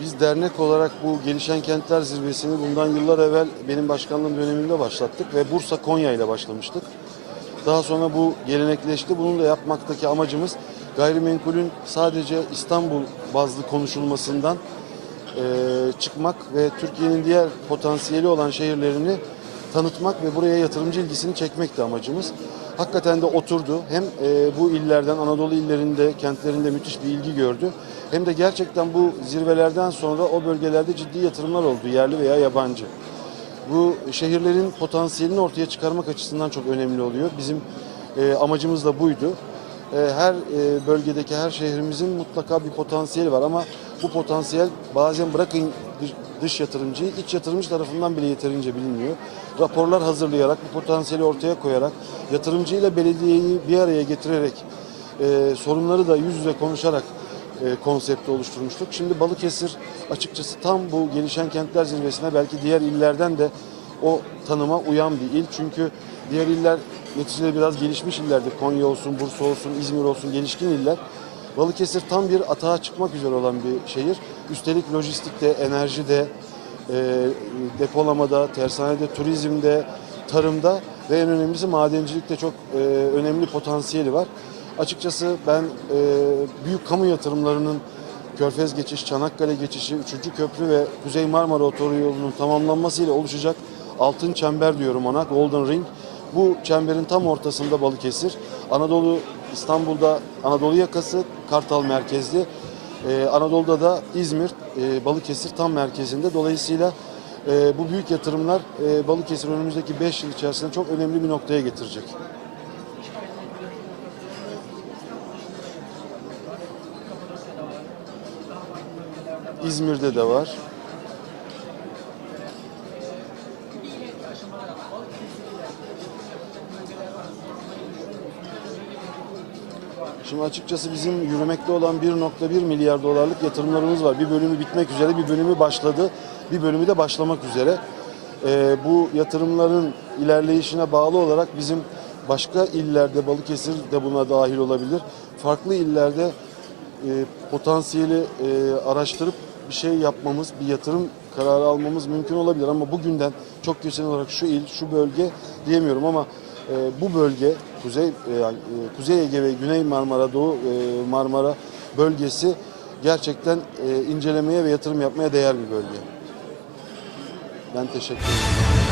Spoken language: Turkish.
Biz dernek olarak bu Gelişen Kentler Zirvesi'ni bundan yıllar evvel benim başkanlığım döneminde başlattık ve Bursa Konya ile başlamıştık. Daha sonra bu gelenekleşti. Bunun da yapmaktaki amacımız gayrimenkulün sadece İstanbul bazlı konuşulmasından e, çıkmak ve Türkiye'nin diğer potansiyeli olan şehirlerini tanıtmak ve buraya yatırımcı ilgisini çekmek de amacımız. Hakikaten de oturdu. Hem e, bu illerden Anadolu illerinde, kentlerinde müthiş bir ilgi gördü. Hem de gerçekten bu zirvelerden sonra o bölgelerde ciddi yatırımlar oldu, yerli veya yabancı. Bu şehirlerin potansiyelini ortaya çıkarmak açısından çok önemli oluyor. Bizim e, amacımız da buydu. E, her e, bölgedeki her şehrimizin mutlaka bir potansiyeli var ama bu potansiyel bazen bırakın dış, yatırımcıyı, iç yatırımcı tarafından bile yeterince bilinmiyor. Raporlar hazırlayarak, bu potansiyeli ortaya koyarak, yatırımcıyla belediyeyi bir araya getirerek, e, sorunları da yüz yüze konuşarak e, konsepti oluşturmuştuk. Şimdi Balıkesir açıkçası tam bu gelişen kentler zirvesine belki diğer illerden de o tanıma uyan bir il. Çünkü diğer iller neticede biraz gelişmiş illerdir. Konya olsun, Bursa olsun, İzmir olsun gelişkin iller. Balıkesir tam bir atağa çıkmak üzere olan bir şehir. Üstelik lojistikte, enerjide, e, depolamada, tersanede, turizmde, tarımda ve en önemlisi madencilikte çok e, önemli potansiyeli var. Açıkçası ben e, büyük kamu yatırımlarının Körfez geçiş, Çanakkale geçişi, 3. köprü ve Kuzey Marmara Otoyolu'nun tamamlanmasıyla oluşacak altın çember diyorum ona, Golden Ring. Bu çemberin tam ortasında Balıkesir. Anadolu, İstanbul'da Anadolu yakası, Kartal merkezli. Ee, Anadolu'da da İzmir, e, Balıkesir tam merkezinde. Dolayısıyla e, bu büyük yatırımlar e, Balıkesir önümüzdeki 5 yıl içerisinde çok önemli bir noktaya getirecek. İzmir'de de var. Şimdi açıkçası bizim yürümekte olan 1.1 milyar dolarlık yatırımlarımız var. Bir bölümü bitmek üzere, bir bölümü başladı, bir bölümü de başlamak üzere. Ee, bu yatırımların ilerleyişine bağlı olarak bizim başka illerde, Balıkesir de buna dahil olabilir. Farklı illerde e, potansiyeli e, araştırıp bir şey yapmamız, bir yatırım kararı almamız mümkün olabilir ama bugünden çok kesin olarak şu il, şu bölge diyemiyorum ama bu bölge Kuzey e, e, Kuzey Ege ve Güney Marmara, Doğu e, Marmara bölgesi gerçekten incelemeye ve yatırım yapmaya değer bir bölge. Ben teşekkür ederim.